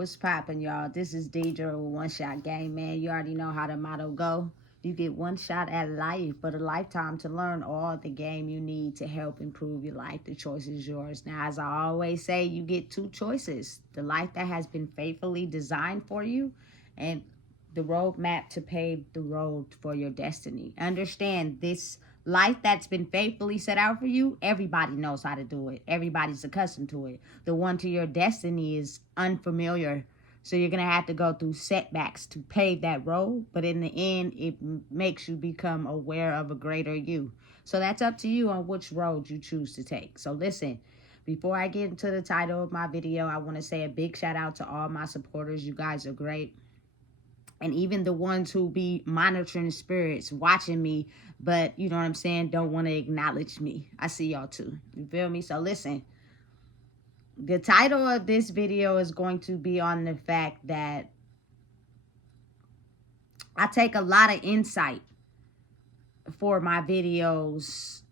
What's poppin', y'all? This is Deidre with One Shot Game, man. You already know how the motto go. You get one shot at life, but a lifetime to learn all the game you need to help improve your life. The choice is yours. Now, as I always say, you get two choices. The life that has been faithfully designed for you and the roadmap to pave the road for your destiny. Understand this life that's been faithfully set out for you, everybody knows how to do it. Everybody's accustomed to it. The one to your destiny is unfamiliar. So you're going to have to go through setbacks to pave that road. But in the end, it makes you become aware of a greater you. So that's up to you on which road you choose to take. So listen, before I get into the title of my video, I want to say a big shout out to all my supporters. You guys are great. And even the ones who be monitoring spirits, watching me, but you know what I'm saying, don't want to acknowledge me. I see y'all too. You feel me? So listen, the title of this video is going to be on the fact that I take a lot of insight for my videos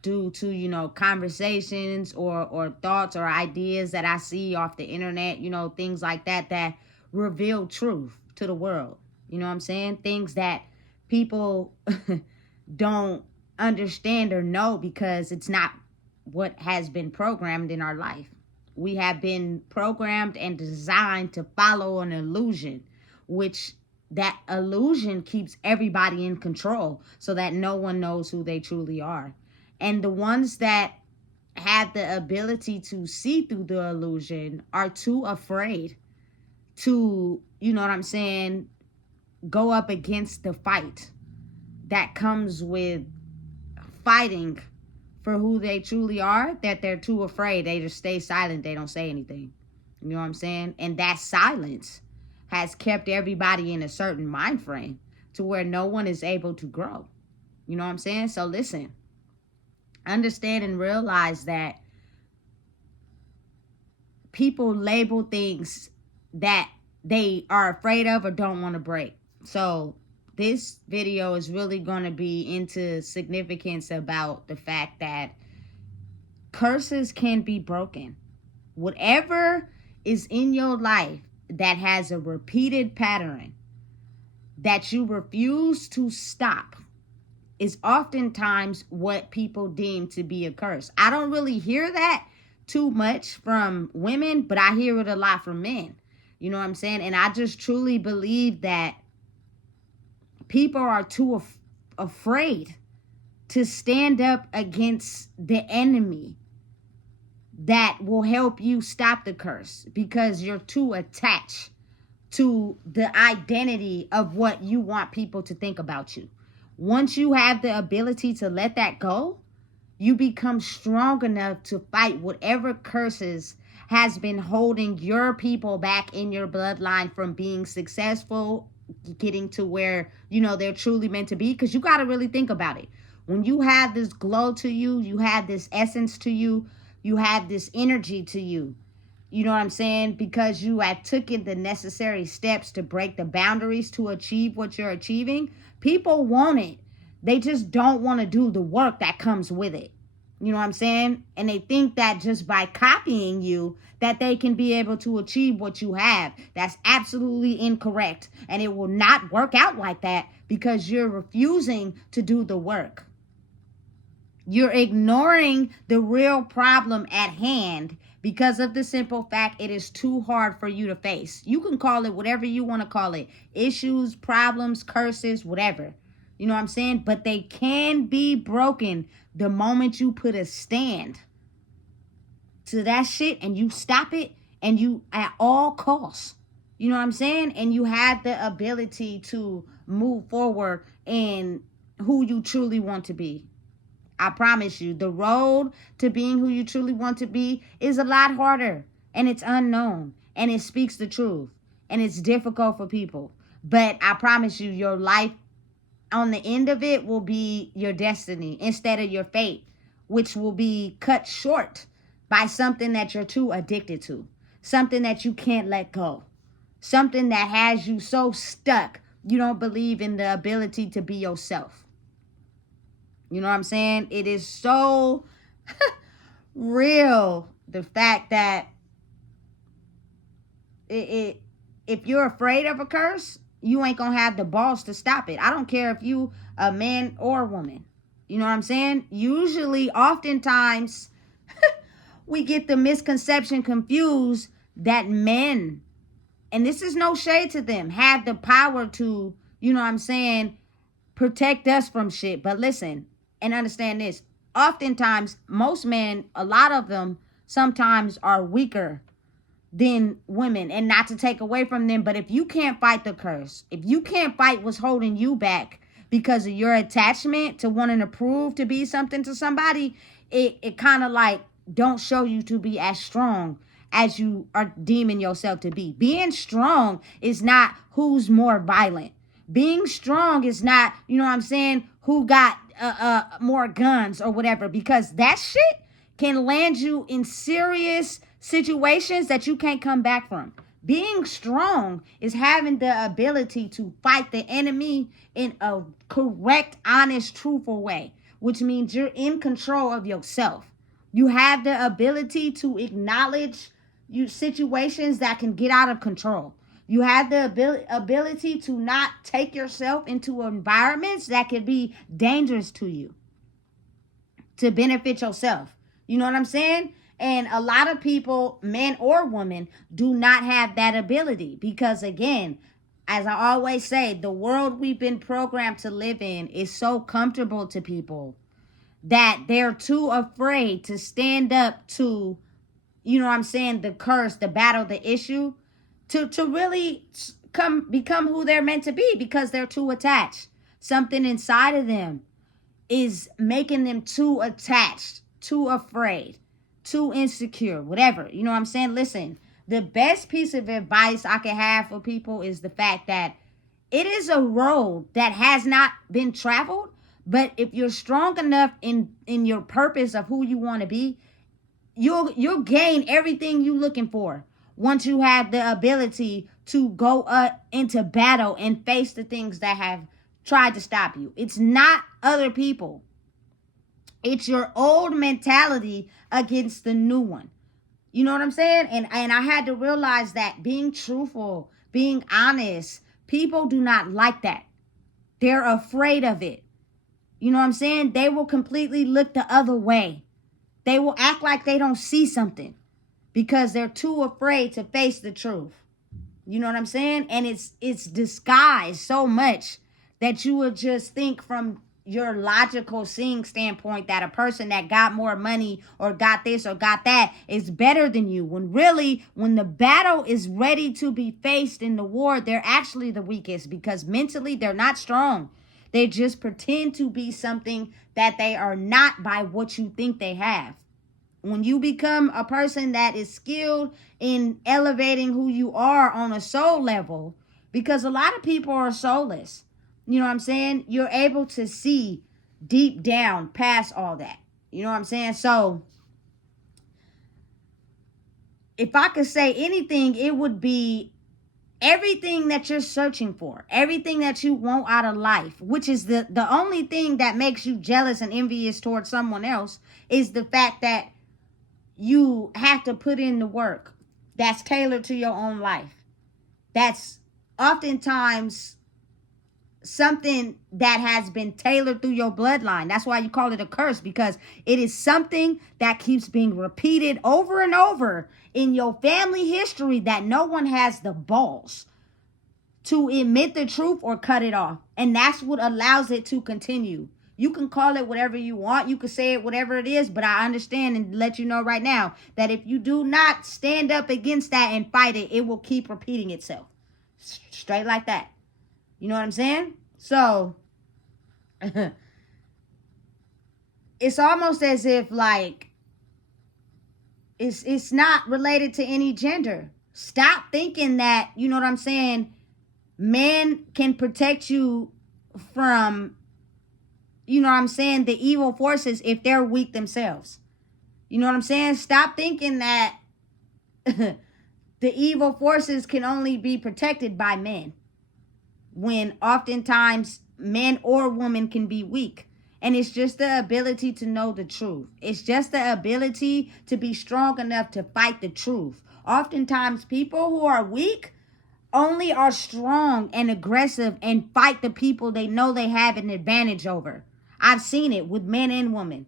due to, you know, conversations or thoughts or ideas that I see off the internet, you know, things like that, that reveal truth to the world. You know what I'm saying? Things that people don't understand or know because it's not what has been programmed in our life. We have been programmed and designed to follow an illusion, which that illusion keeps everybody in control so that no one knows who they truly are. And the ones that have the ability to see through the illusion are too afraid to, you know what I'm saying, go up against the fight that comes with fighting for who they truly are, that they're too afraid. They just stay silent. They don't say anything. You know what I'm saying? And that silence has kept everybody in a certain mind frame to where no one is able to grow. You know what I'm saying? So listen, understand and realize that people label things that they are afraid of or don't want to break. So this video is really going to be into significance about the fact that curses can be broken. Whatever is in your life that has a repeated pattern that you refuse to stop is oftentimes what people deem to be a curse. I don't really hear that too much from women, but I hear it a lot from men. You know what I'm saying? And I just truly believe that people are too afraid to stand up against the enemy that will help you stop the curse because you're too attached to the identity of what you want people to think about you. Once you have the ability to let that go, you become strong enough to fight whatever curses has been holding your people back in your bloodline from being successful, getting to where, you know, they're truly meant to be. Because you got to really think about it. When you have this glow to you, you have this essence to you, you have this energy to you. You know what I'm saying? Because you have taken the necessary steps to break the boundaries to achieve what you're achieving. People want it. They just don't want to do the work that comes with it. You know what I'm saying? And they think that just by copying you, that they can be able to achieve what you have. That's absolutely incorrect. And it will not work out like that because you're refusing to do the work. You're ignoring the real problem at hand because of the simple fact it is too hard for you to face. You can call it whatever you want to call it. Issues, problems, curses, whatever. You know what I'm saying? But they can be broken the moment you put a stand to that shit and you stop it and you at all costs. You know what I'm saying? And you have the ability to move forward in who you truly want to be. I promise you, the road to being who you truly want to be is a lot harder and it's unknown and it speaks the truth and it's difficult for people. But I promise you, your life on the end of it will be your destiny instead of your fate, which will be cut short by something that you're too addicted to, something that you can't let go, something that has you so stuck you don't believe in the ability to be yourself. You know what I'm saying? It is so real, the fact that If you're afraid of a curse, you ain't gonna have the balls to stop it. I don't care if you a man or a woman. You know what I'm saying? Usually, oftentimes, we get the misconception confused that men, and this is no shade to them, have the power to, you know what I'm saying, protect us from shit. But listen and understand this. Oftentimes, most men, a lot of them, sometimes are weaker than women. And not to take away from them, but if you can't fight the curse, if you can't fight what's holding you back because of your attachment to wanting to prove to be something to somebody, it kind of like don't show you to be as strong as you are deeming yourself to be. Being strong is not who's more violent. Being strong is not, you know what I'm saying, who got more guns or whatever, because that shit can land you in serious situations that you can't come back from. Being strong is having the ability to fight the enemy in a correct, honest, truthful way, which means you're in control of yourself. You have the ability to acknowledge situations that can get out of control. You have the ability to not take yourself into environments that could be dangerous to you, to benefit yourself. You know what I'm saying? And a lot of people, men or women, do not have that ability because, again, as I always say, the world we've been programmed to live in is so comfortable to people that they're too afraid to stand up to, you know what I'm saying, the curse, the battle, the issue, to really become who they're meant to be because they're too attached. Something inside of them is making them too attached, too afraid, too insecure, whatever. You know what I'm saying? Listen, the best piece of advice I can have for people is the fact that it is a road that has not been traveled, but if you're strong enough in your purpose of who you want to be, you'll gain everything you're looking for once you have the ability to go into battle and face the things that have tried to stop you. It's not other people. It's your old mentality against the new one. You know what I'm saying? And I had to realize that being truthful, being honest, people do not like that. They're afraid of it. You know what I'm saying? They will completely look the other way. They will act like they don't see something because they're too afraid to face the truth. You know what I'm saying? And it's disguised so much that you would just think from your logical seeing standpoint that a person that got more money or got this or got that is better than you. When really, when the battle is ready to be faced in the war, they're actually the weakest because mentally they're not strong. They just pretend to be something that they are not by what you think they have. When you become a person that is skilled in elevating who you are on a soul level, because a lot of people are soulless, you know what I'm saying? You're able to see deep down past all that. You know what I'm saying? So if I could say anything, it would be everything that you're searching for, everything that you want out of life, which is the only thing that makes you jealous and envious towards someone else, is the fact that you have to put in the work that's tailored to your own life. That's oftentimes something that has been tailored through your bloodline. That's why you call it a curse, because it is something that keeps being repeated over and over in your family history that no one has the balls to admit the truth or cut it off. And that's what allows it to continue. You can call it whatever you want. You can say it whatever it is, but I understand and let you know right now that if you do not stand up against that and fight it, it will keep repeating itself. Straight like that. You know what I'm saying? So it's almost as if like it's not related to any gender. Stop thinking that, you know what I'm saying, men can protect you from, you know what I'm saying, the evil forces if they're weak themselves. You know what I'm saying? Stop thinking that the evil forces can only be protected by men, when oftentimes men or women can be weak. And it's just the ability to know the truth. It's just the ability to be strong enough to fight the truth Oftentimes, people who are weak only are strong and aggressive and fight the people they know they have an advantage over. I've seen it with men and women.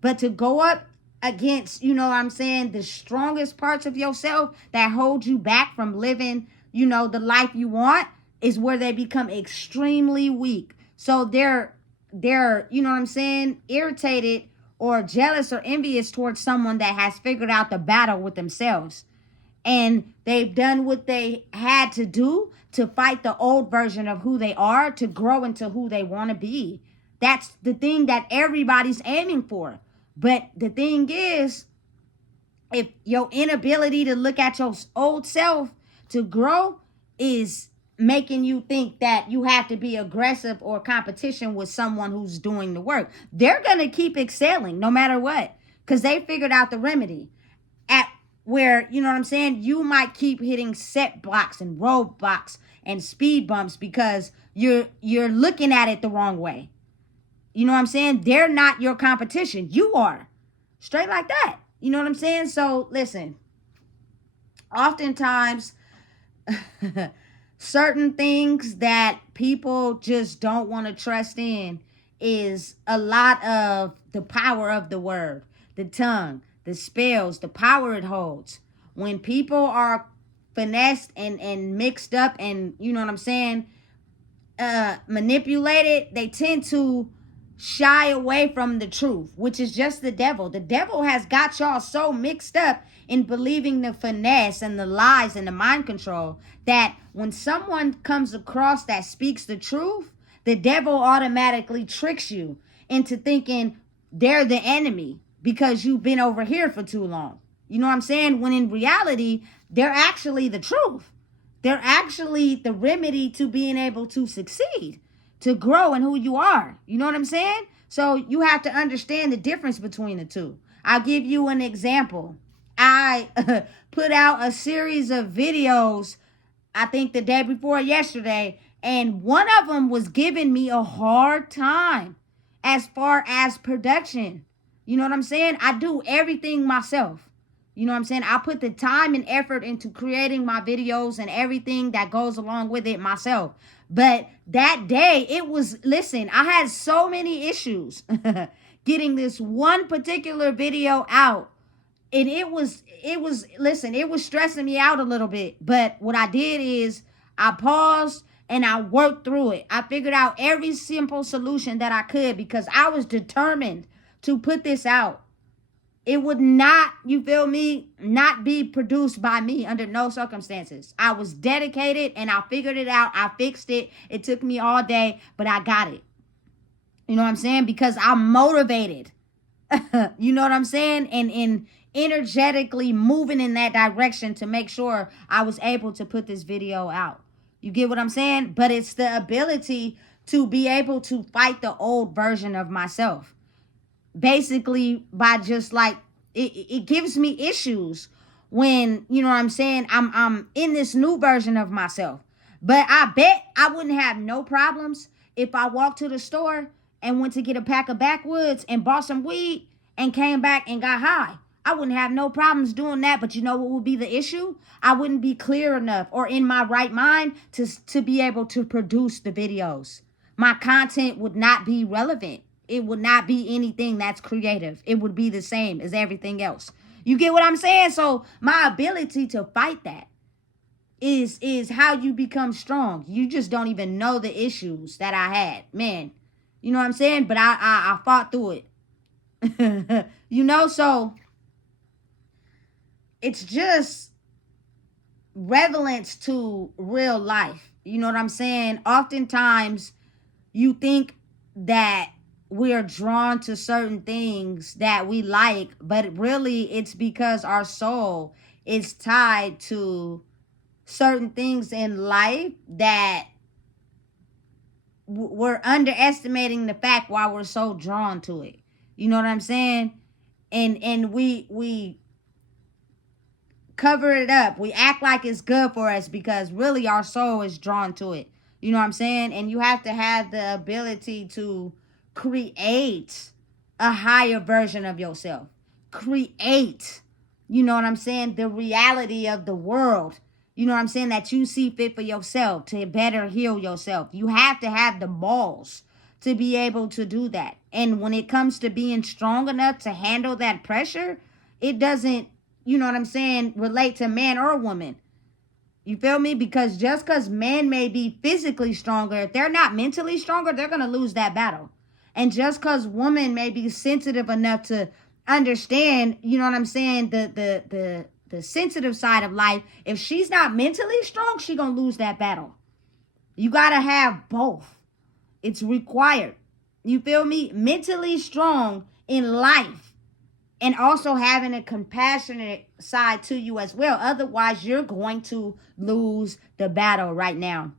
But to go up against, you know what I'm saying, the strongest parts of yourself that hold you back from living, you know, the life you want, is where they become extremely weak. So they're, you know what I'm saying, irritated or jealous or envious towards someone that has figured out the battle with themselves. And they've done what they had to do to fight the old version of who they are to grow into who they want to be. That's the thing that everybody's aiming for. But the thing is, if your inability to look at your old self to grow is making you think that you have to be aggressive or competition with someone who's doing the work, they're going to keep excelling no matter what, because they figured out the remedy. At where, you know what I'm saying, you might keep hitting set blocks and roadblocks and speed bumps because you're looking at it the wrong way. You know what I'm saying? They're not your competition. You are. Straight like that. You know what I'm saying? So listen, oftentimes certain things that people just don't want to trust in is a lot of the power of the word, the tongue, the spells, the power it holds. When people are finessed and mixed up and, you know what I'm saying, manipulated, they tend to shy away from the truth, which is just the devil. The devil has got y'all so mixed up in believing the finesse and the lies and the mind control that when someone comes across that speaks the truth, the devil automatically tricks you into thinking they're the enemy because you've been over here for too long. You know what I'm saying? When in reality, they're actually the truth. They're actually the remedy to being able to succeed, to grow in who you are. You know what I'm saying? So you have to understand the difference between the two. I'll give you an example. I put out a series of videos, I think the day before yesterday, and one of them was giving me a hard time as far as production. You know what I'm saying? I do everything myself. You know what I'm saying? I put the time and effort into creating my videos and everything that goes along with it myself. But that day, it was, listen, I had so many issues getting this one particular video out. And listen, it was stressing me out a little bit. But what I did is I paused and I worked through it. I figured out every simple solution that I could because I was determined to put this out. It would not, you feel me, not be produced by me under no circumstances. I was dedicated and I figured it out. I fixed it. It took me all day, but I got it. You know what I'm saying? Because I'm motivated. You know what I'm saying? And energetically moving in that direction to make sure I was able to put this video out. You get what I'm saying? But it's the ability to be able to fight the old version of myself. Basically, by just like, it gives me issues when, you know what I'm saying, I'm in this new version of myself. But I bet I wouldn't have no problems if I walked to the store and went to get a pack of backwoods and bought some weed and came back and got high. I wouldn't have no problems doing that. But you know what would be the issue? I wouldn't be clear enough or in my right mind to be able to produce the videos. My content would not be relevant. It would not be anything that's creative. It would be the same as everything else. You get what I'm saying? So my ability to fight that is how you become strong. You just don't even know the issues that I had. Man, you know what I'm saying? But I fought through it. You know, so it's just relevance to real life. You know what I'm saying? Oftentimes you think that we are drawn to certain things that we like, but really it's because our soul is tied to certain things in life that we're underestimating the fact why we're so drawn to it. You know what I'm saying? And we cover it up. We act like it's good for us because really our soul is drawn to it. You know what I'm saying? And you have to have the ability to create a higher version of yourself. Create you know what I'm saying, the reality of the world, you know what I'm saying, that you see fit for yourself to better heal yourself. You have to have the balls to be able to do that. And when it comes to being strong enough to handle that pressure, it doesn't, you know what I'm saying, relate to man or woman. You feel me? Because just because men may be physically stronger, if they're not mentally stronger, they're going to lose that battle. And just because women may be sensitive enough to understand, you know what I'm saying, the sensitive side of life, if she's not mentally strong, she going to lose that battle. You got to have both. It's required. You feel me? Mentally strong in life and also having a compassionate side to you as well. Otherwise, you're going to lose the battle right now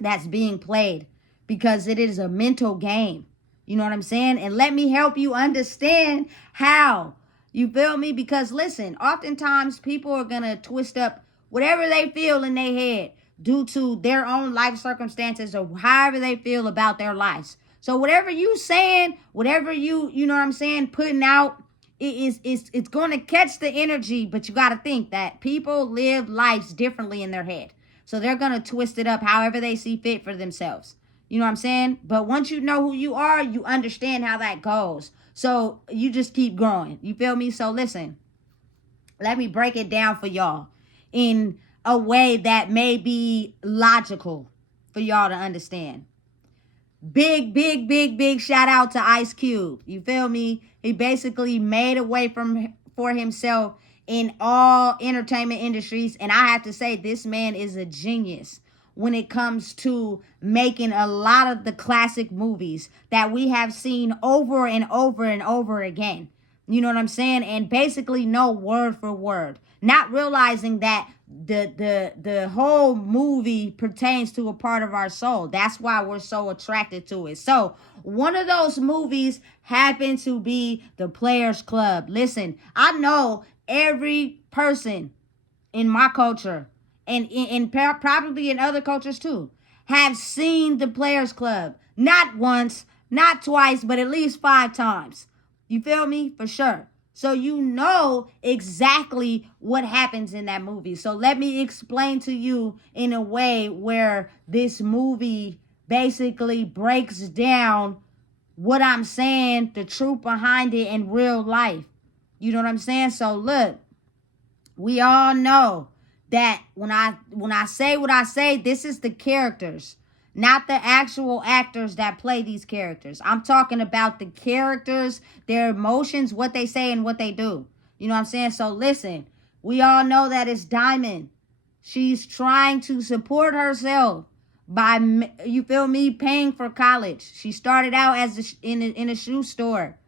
that's being played, because it is a mental game. You know what I'm saying? And let me help you understand how. You feel me? Because listen, oftentimes people are going to twist up whatever they feel in their head due to their own life circumstances or however they feel about their lives. So whatever you saying, whatever you know what I'm saying, putting out, it's going to catch the energy, but you got to think that people live lives differently in their head. So they're going to twist it up however they see fit for themselves. You know what I'm saying? But once you know who you are, you understand how that goes. So you just keep growing. You feel me? So listen, let me break it down for y'all in a way that may be logical for y'all to understand. Big shout out to Ice Cube. You feel me? He basically made a way for himself in all entertainment industries. And I have to say, this man is a genius when it comes to making a lot of the classic movies that we have seen over and over and over again. You know what I'm saying? And basically know word for word, not realizing that the whole movie pertains to a part of our soul. That's why we're so attracted to it. So one of those movies happened to be The Players Club. Listen, I know every person in my culture and probably in other cultures too have seen The Players Club. Not once, not twice, but at least 5 times. You feel me? For sure. So you know exactly what happens in that movie. So let me explain to you in a way where this movie basically breaks down what I'm saying, the truth behind it in real life. You know what I'm saying? So look, we all know that when I say what I say, this is the characters, not the actual actors that play these characters. I'm talking about the characters, their emotions, what they say and what they do. You know what I'm saying? So listen, we all know that it's Diamond. She's trying to support herself by, you feel me, paying for college. She started out as in a shoe store.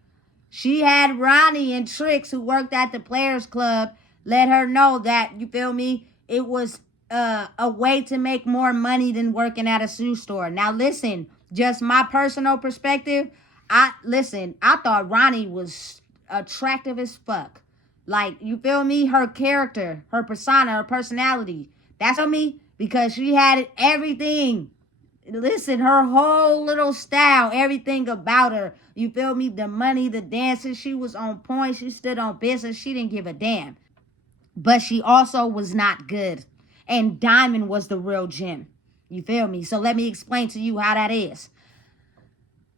She had Ronnie and Trix, who worked at the Players Club, let her know that, you feel me, it was a way to make more money than working at a shoe store. Now listen, just my personal perspective, I thought Ronnie was attractive as fuck. Like, you feel me? Her character, her persona, her personality. That's on me, because she had everything. Listen, her whole little style, everything about her. You feel me? The money, the dances, she was on point. She stood on business. She didn't give a damn. But she also was not good. And Diamond was the real gem. You feel me? So let me explain to you how that is.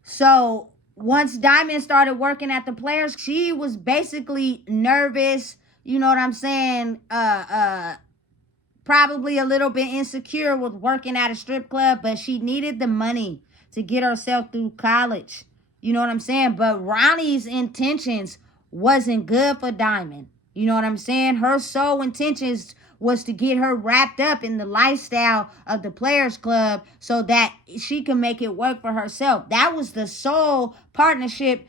So once Diamond started working at the Players, she was basically nervous. You know what I'm saying? Probably a little bit insecure with working at a strip club, but she needed the money to get herself through college. You know what I'm saying? But Ronnie's intentions wasn't good for Diamond. You know what I'm saying? Her sole intentions was to get her wrapped up in the lifestyle of the Players Club so that she can make it work for herself. That was the sole partnership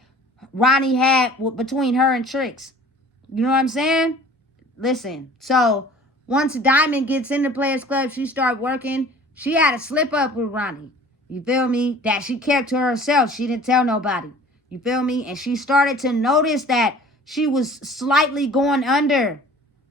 Ronnie had between her and Trix. You know what I'm saying? Listen, so once Diamond gets in the Players Club, she started working. She had a slip up with Ronnie. You feel me? That she kept to herself. She didn't tell nobody. You feel me? And she started to notice that she was slightly going under.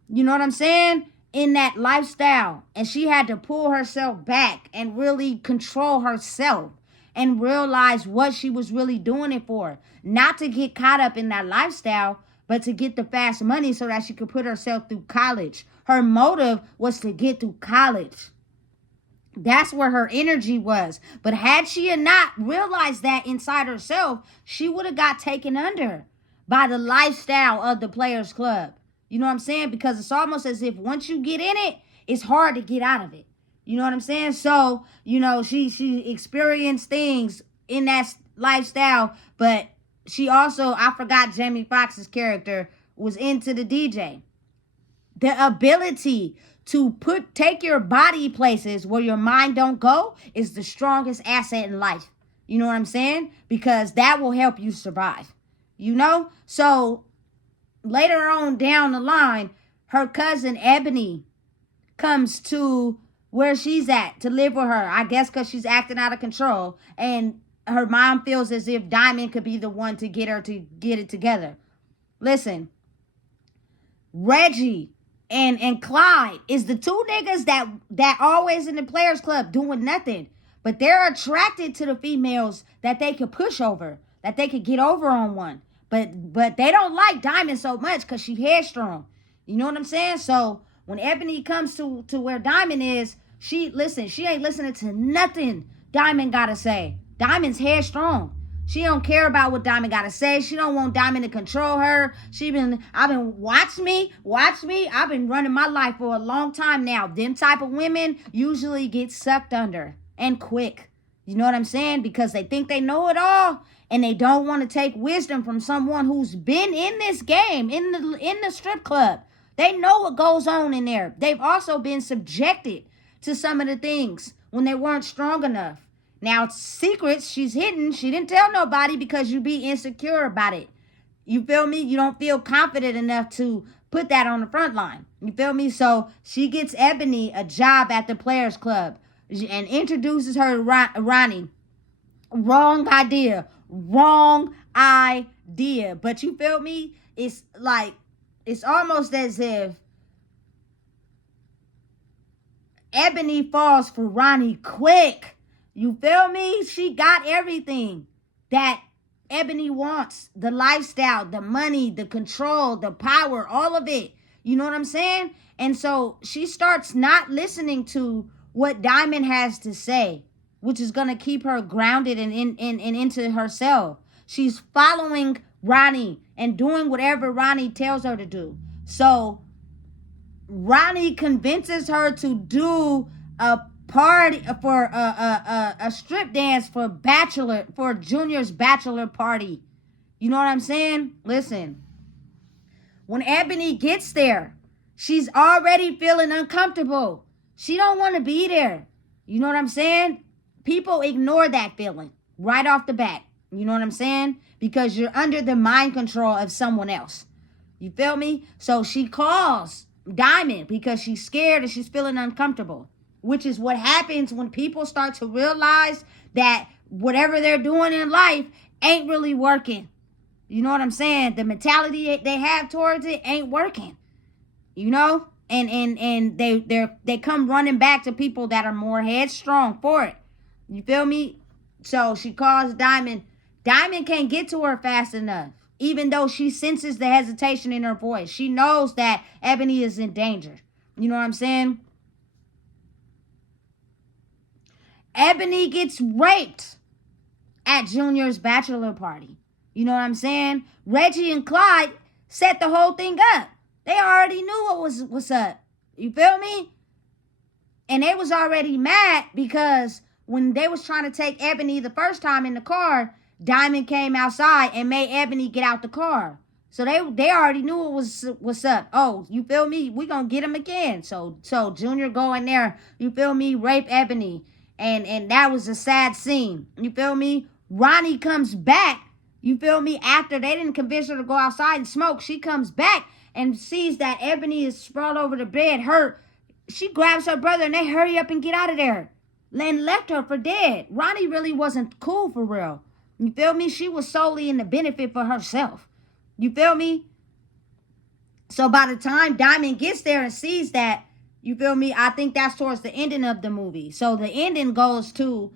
You know what I'm saying? In that lifestyle. And she had to pull herself back and really control herself and realize what she was really doing it for. Not to get caught up in that lifestyle, but to get the fast money so that she could put herself through college. Her motive was to get through college. That's where her energy was. But had she not realized that inside herself, she would have got taken under by the lifestyle of the Players Club. You know what I'm saying? Because it's almost as if once you get in it, it's hard to get out of it. You know what I'm saying? So, she experienced things in that lifestyle, but she also, I forgot Jamie Foxx's character, was into the DJ. The ability to take your body places where your mind don't go is the strongest asset in life. You know what I'm saying? Because that will help you survive. So later on down the line, her cousin Ebony comes to where she's at to live with her. I guess because she's acting out of control. And her mom feels as if Diamond could be the one to get her to get it together. Listen, Reggie and Clyde is the two niggas that always in the Players Club doing nothing. But they're attracted to the females that they could push over, that they could get over on one. But they don't like Diamond so much because she headstrong. You know what I'm saying? So when Ebony comes to where Diamond is, she ain't listening to nothing Diamond gotta say. Diamond's headstrong. She don't care about what Diamond gotta say. She don't want Diamond to control her. Watch me. I've been running my life for a long time now. Them type of women usually get sucked under and quick. You know what I'm saying? Because they think they know it all and they don't want to take wisdom from someone who's been in this game, in the strip club. They know what goes on in there. They've also been subjected to some of the things when they weren't strong enough. Now, secrets she's hidden. She didn't tell nobody because you be insecure about it. You feel me? You don't feel confident enough to put that on the front line. You feel me? So she gets Ebony a job at the Players Club and introduces her to Ronnie. Wrong idea. But you feel me? It's almost as if Ebony falls for Ronnie quick. You feel me? She got everything that Ebony wants. The lifestyle, the money, the control, the power, all of it. You know what I'm saying? And so she starts not listening to what Diamond has to say, which is going to keep her grounded and into herself. She's following Ronnie and doing whatever Ronnie tells her to do. So Ronnie convinces her to do a party for a strip dance for Junior's bachelor party. You know what I'm saying? Listen, when Ebony gets there, she's already feeling uncomfortable. She don't want to be there. You know what I'm saying? People ignore that feeling right off the bat. You know what I'm saying? Because you're under the mind control of someone else. You feel me? So she calls Diamond because she's scared and she's feeling uncomfortable, which is what happens when people start to realize that whatever they're doing in life ain't really working. You know what I'm saying? The mentality they have towards it ain't working. You know? And they come running back to people that are more headstrong for it. You feel me? So she calls Diamond. Diamond can't get to her fast enough. Even though she senses the hesitation in her voice. She knows that Ebony is in danger. You know what I'm saying? Ebony gets raped at Junior's bachelor party. You know what I'm saying? Reggie and Clyde set the whole thing up. They already knew what's up. You feel me? And they was already mad because when they was trying to take Ebony the first time in the car, Diamond came outside and made Ebony get out the car. So they already knew what's up. Oh, you feel me? We gonna get him again. So Junior go in there, you feel me, rape Ebony. And that was a sad scene. You feel me? Ronnie comes back, you feel me, after they didn't convince her to go outside and smoke. She comes back and sees that Ebony is sprawled over the bed, hurt. She grabs her brother and they hurry up and get out of there. And left her for dead. Ronnie really wasn't cool for real. You feel me? She was solely in the benefit for herself. You feel me? So by the time Diamond gets there and sees that, you feel me? I think that's towards the ending of the movie. So the ending goes to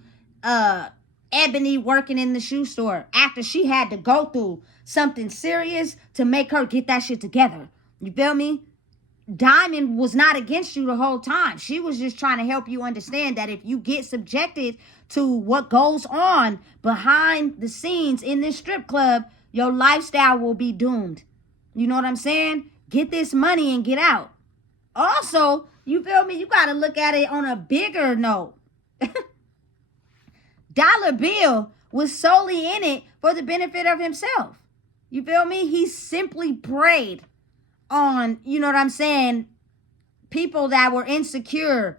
Ebony working in the shoe store after she had to go through something serious to make her get that shit together. You feel me? Diamond was not against you the whole time. She was just trying to help you understand that if you get subjected to what goes on behind the scenes in this strip club, your lifestyle will be doomed. You know what I'm saying? Get this money and get out. Also, you feel me? You got to look at it on a bigger note. Dollar Bill was solely in it for the benefit of himself. You feel me? He simply preyed on, you know what I'm saying, people that were insecure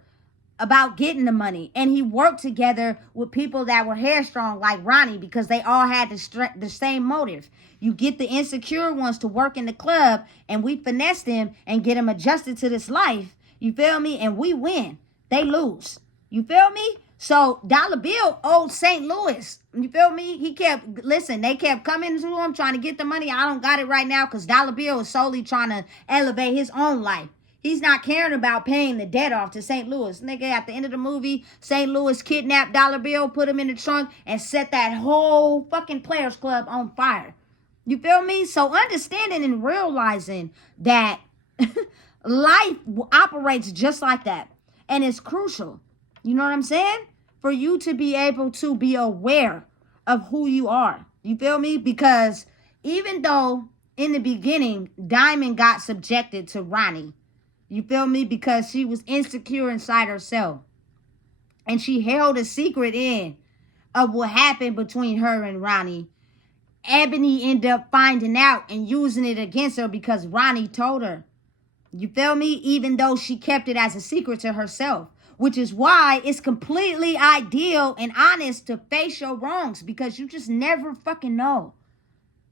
about getting the money. And he worked together with people that were headstrong like Ronnie because they all had the same motive. You get the insecure ones to work in the club and we finesse them and get them adjusted to this life. You feel me? And we win. They lose. You feel me? So Dollar Bill owed St. Louis. You feel me? They kept coming to him trying to get the money. I don't got it right now because Dollar Bill is solely trying to elevate his own life. He's not caring about paying the debt off to St. Louis. Nigga, at the end of the movie, St. Louis kidnapped Dollar Bill, put him in the trunk, and set that whole fucking Players Club on fire. You feel me? So understanding and realizing that life operates just like that. And it's crucial. You know what I'm saying? For you to be able to be aware of who you are. You feel me? Because even though in the beginning, Diamond got subjected to Ronnie, you feel me? Because she was insecure inside herself. And she held a secret in of what happened between her and Ronnie. Ebony ended up finding out and using it against her because Ronnie told her. You feel me? Even though she kept it as a secret to herself. Which is why it's completely ideal and honest to face your wrongs. Because you just never fucking know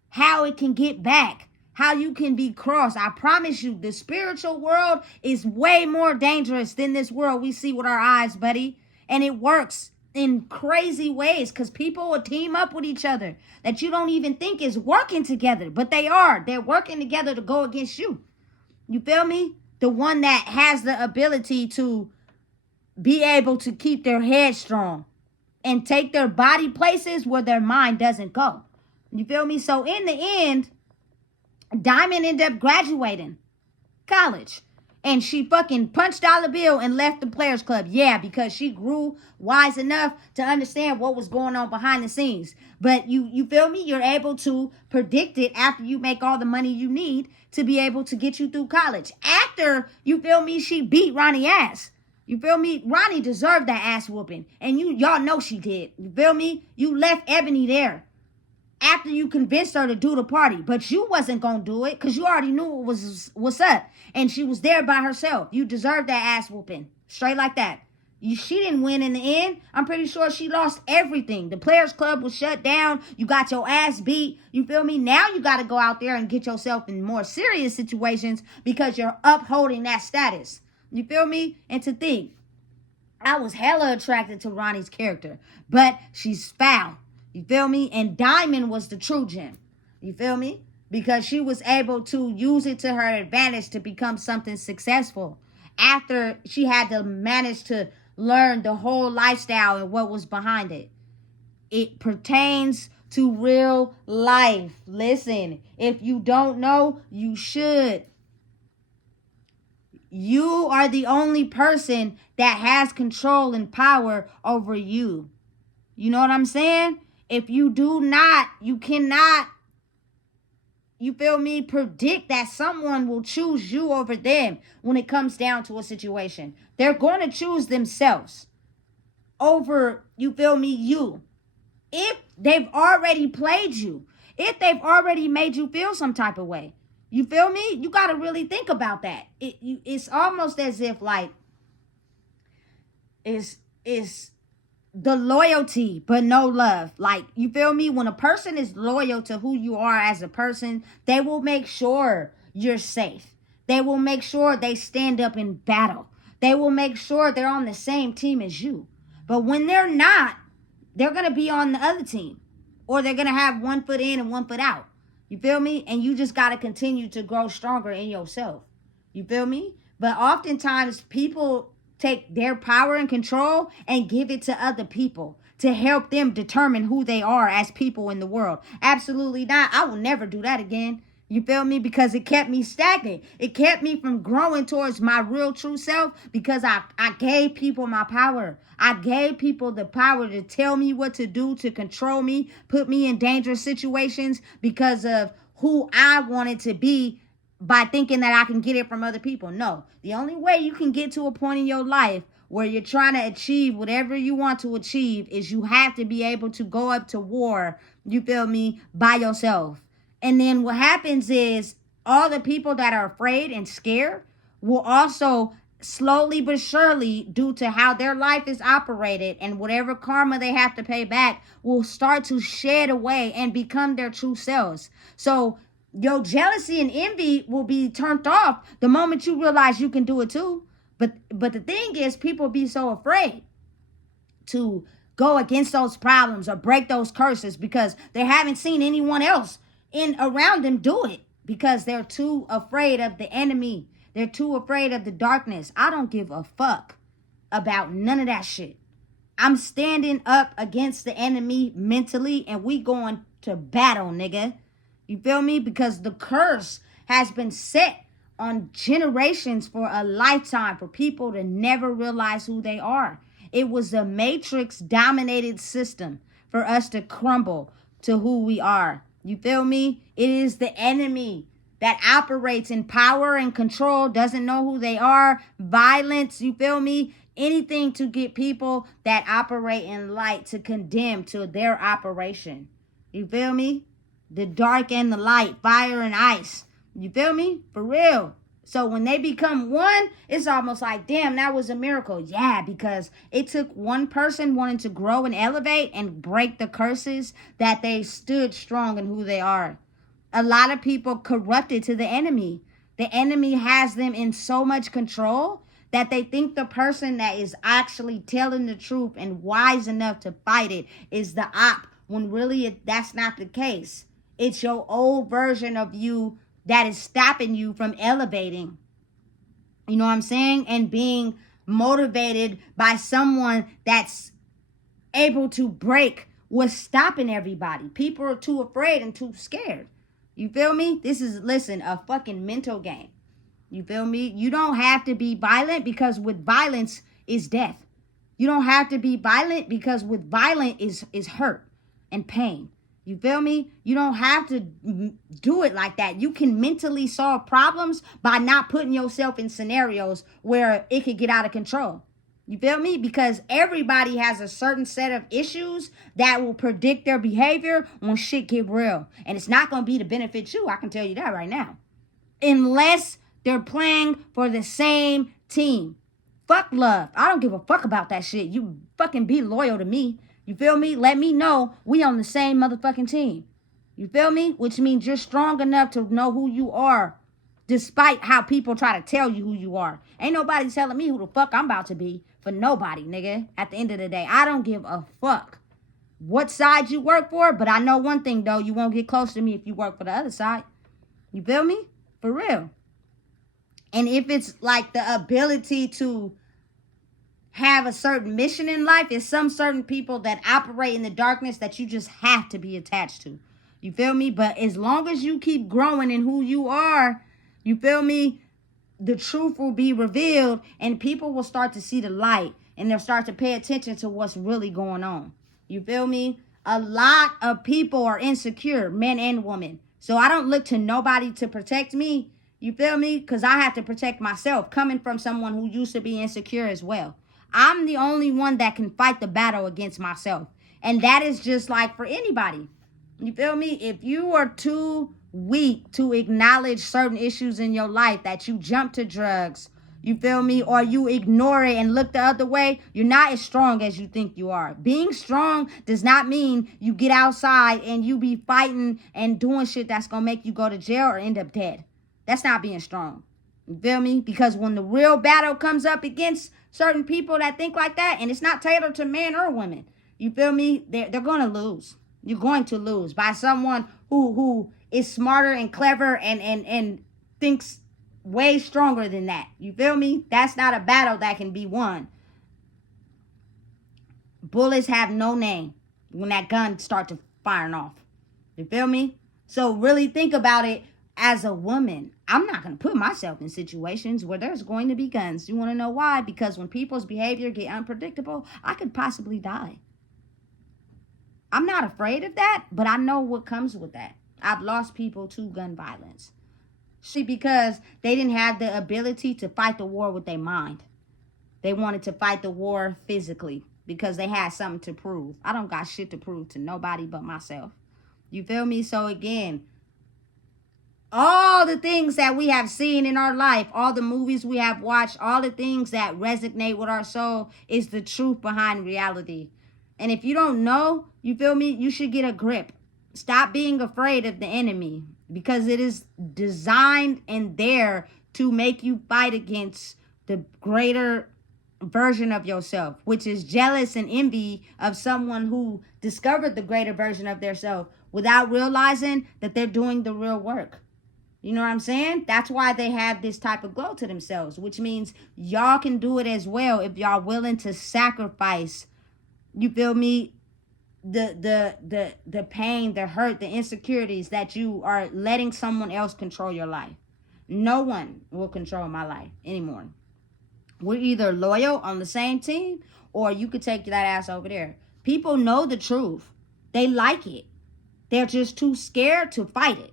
how it can get back. How you can be crossed. I promise you, the spiritual world is way more dangerous than this world we see with our eyes, buddy. And it works in crazy ways because people will team up with each other that you don't even think is working together. But they are. They're working together to go against you. You feel me? The one that has the ability to be able to keep their head strong and take their body places where their mind doesn't go. You feel me? So in the end, Diamond ended up graduating college. And she fucking punched Dollar Bill and left the Players Club. Yeah, because she grew wise enough to understand what was going on behind the scenes. But you feel me? You're able to predict it after you make all the money you need to be able to get you through college. After, you feel me, she beat Ronnie ass. You feel me? Ronnie deserved that ass whooping. And y'all know she did. You feel me? You left Ebony there after you convinced her to do the party. But you wasn't going to do it because you already knew what's up. And she was there by herself. You deserved that ass whooping. Straight like that. She didn't win in the end. I'm pretty sure she lost everything. The Players Club was shut down. You got your ass beat. You feel me? Now you got to go out there and get yourself in more serious situations because you're upholding that status. You feel me? And to think, I was hella attracted to Ronnie's character, but she's foul. You feel me? And Diamond was the true gem. You feel me? Because she was able to use it to her advantage to become something successful after she had to manage to learn the whole lifestyle and what was behind it. It pertains to real life. Listen, if you don't know, you should. You are the only person that has control and power over you. You know what I'm saying? If you do not, you cannot, you feel me, predict that someone will choose you over them when it comes down to a situation. They're going to choose themselves over, you feel me, you. If they've already played you, if they've already made you feel some type of way. You feel me? You got to really think about that. It's almost as if like it's the loyalty but no love. Like, you feel me? When a person is loyal to who you are as a person, they will make sure you're safe. They will make sure they stand up in battle. They will make sure they're on the same team as you. But when they're not, they're going to be on the other team. Or they're going to have one foot in and one foot out. You feel me? And you just got to continue to grow stronger in yourself. You feel me? But oftentimes people take their power and control and give it to other people to help them determine who they are as people in the world. Absolutely not. I will never do that again. You feel me? Because it kept me stagnant. It kept me from growing towards my real true self because I gave people my power. I gave people the power to tell me what to do, to control me, put me in dangerous situations because of who I wanted to be by thinking that I can get it from other people. No. The only way you can get to a point in your life where you're trying to achieve whatever you want to achieve is you have to be able to go up to war, you feel me, by yourself. And then what happens is all the people that are afraid and scared will also slowly but surely, due to how their life is operated and whatever karma they have to pay back, will start to shed away and become their true selves. So your jealousy and envy will be turned off the moment you realize you can do it too. But the thing is, people be so afraid to go against those problems or break those curses because they haven't seen anyone else in around them do it, because they're too afraid of the enemy. They're too afraid of the darkness. I don't give a fuck about none of that shit. I'm standing up against the enemy mentally and we going to battle, nigga. You feel me? Because the curse has been set on generations for a lifetime for people to never realize who they are. It was a matrix dominated system for us to crumble to who we are. You feel me? It is the enemy that operates in power and control, doesn't know who they are, violence, you feel me? Anything to get people that operate in light to condemn to their operation. You feel me? The dark and the light, fire and ice. You feel me? For real. So when they become one, it's almost like, damn, that was a miracle. Yeah, because it took one person wanting to grow and elevate and break the curses that they stood strong in who they are. A lot of people corrupted to the enemy. The enemy has them in so much control that they think the person that is actually telling the truth and wise enough to fight it is the op, when really that's not the case. It's your old version of you that is stopping you from elevating. You know what I'm saying? And being motivated by someone that's able to break what's stopping everybody. People are too afraid and too scared. You feel me? This is, listen, a fucking mental game. You feel me? You don't have to be violent, because with violence is death. You don't have to be violent, because with violence is hurt and pain. You feel me? You don't have to do it like that. You can mentally solve problems by not putting yourself in scenarios where it could get out of control. You feel me? Because everybody has a certain set of issues that will predict their behavior when shit get real. And it's not going to be to benefit you. I can tell you that right now. Unless they're playing for the same team. Fuck love. I don't give a fuck about that shit. You fucking be loyal to me. You feel me? Let me know we on the same motherfucking team. You feel me? Which means you're strong enough to know who you are, despite how people try to tell you who you are. Ain't nobody telling me who the fuck I'm about to be. For nobody, nigga. At the end of the day, I don't give a fuck what side you work for. But I know one thing, though. You won't get close to me if you work for the other side. You feel me? For real. And if it's like the ability to have a certain mission in life, it's some certain people that operate in the darkness that you just have to be attached to. You feel me? But as long as you keep growing in who you are, you feel me? The truth will be revealed and people will start to see the light and they'll start to pay attention to what's really going on. You feel me? A lot of people are insecure, men and women. So I don't look to nobody to protect me. You feel me? Because I have to protect myself, coming from someone who used to be insecure as well. I'm the only one that can fight the battle against myself. And that is just like for anybody. You feel me? If you are too weak to acknowledge certain issues in your life, that you jump to drugs, you feel me, or you ignore it and look the other way, you're not as strong as you think you are. Being strong does not mean you get outside and you be fighting and doing shit that's gonna make you go to jail or end up dead. That's not being strong. You feel me? Because when the real battle comes up against certain people that think like that, and it's not tailored to men or women, you feel me, they're gonna lose. You're going to lose by someone who is smarter and clever and thinks way stronger than that. You feel me? That's not a battle that can be won. Bullets have no name when that gun start to firing off. You feel me? So really think about it as a woman. I'm not going to put myself in situations where there's going to be guns. You want to know why? Because when people's behavior get unpredictable, I could possibly die. I'm not afraid of that, but I know what comes with that. I've lost people to gun violence. See, because they didn't have the ability to fight the war with their mind. They wanted to fight the war physically because they had something to prove. I don't got shit to prove to nobody but myself. You feel me? So again, all the things that we have seen in our life, all the movies we have watched, all the things that resonate with our soul is the truth behind reality. And if you don't know, you feel me? You should get a grip. Stop being afraid of the enemy because it is designed and there to make you fight against the greater version of yourself, which is jealous and envy of someone who discovered the greater version of their self without realizing that they're doing the real work. You know what I'm saying? That's why they have this type of glow to themselves, which means y'all can do it as well if y'all willing to sacrifice, you feel me, the pain, the hurt, the insecurities that you are letting someone else control your life. No one will control my life anymore. We're either loyal on the same team or you could take that ass over there. People know the truth. They like it. They're just too scared to fight it.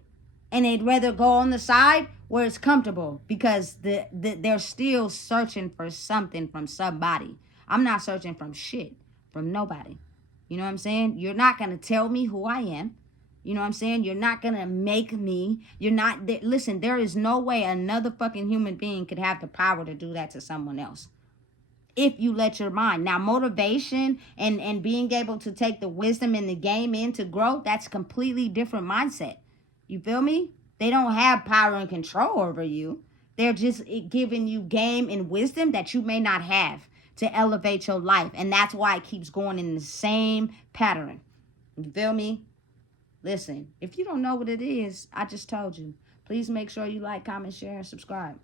And they'd rather go on the side where it's comfortable because they're still searching for something from somebody. I'm not searching from shit, from nobody. You know what I'm saying? You're not going to tell me who I am. You know what I'm saying? You're not going to make me. You're not. Listen, there is no way another fucking human being could have the power to do that to someone else. If you let your mind. Now, motivation and being able to take the wisdom in the game in to grow, that's completely different mindset. You feel me? They don't have power and control over you. They're just giving you game and wisdom that you may not have to elevate your life. And that's why it keeps going in the same pattern. You feel me? Listen, if you don't know what it is, I just told you. Please make sure you like, comment, share, and subscribe.